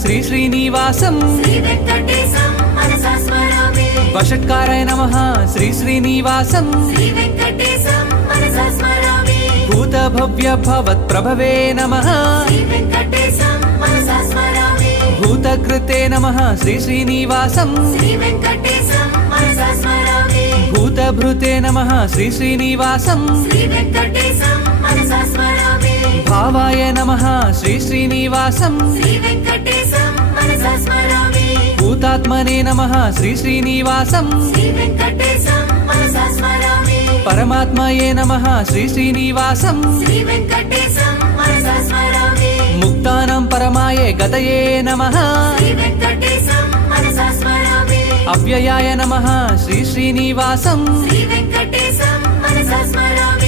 శ్రీ శ్రీనివాసం శ్రీ వెంకటేశం మనసా స్మరామి వషట్కారాయ నమః శ్రీ శ్రీనివాసం శ్రీ వెంకటేశం మనసా స్మరామి భూత భవ్య భవత్ ప్రభవే నమః శ్రీ వెంకటేశం మనసా స్మరామి భూతకృతే నమః శ్రీ శ్రీనివాసం శ్రీ వెంకటేశం మనసా స్మరామి భూతభృతే నమః శ్రీ శ్రీనివాసం శ్రీ వెంకటేశం మనసా స్మరామి భావాయ నమః శ్రీ శ్రీనివాసం శ్రీ వెంకటేశం మనసా స్మరామి భూతాత్మనే నమః శ్రీ శ్రీనివాసం శ్రీ వెంకటేశం మనసా స్మరామి పరమాత్మయే నమః శ్రీ శ్రీనివాసం శ్రీ వెంకటేశం మనసా స్మరామి ముక్తానం పరమాయే గతయే నమః శ్రీ వెంకటేశం మనసా స్మరామి అవ్యయాయ నమః శ్రీ శ్రీనివాసం శ్రీ వెంకటేశం మనసా స్మరామి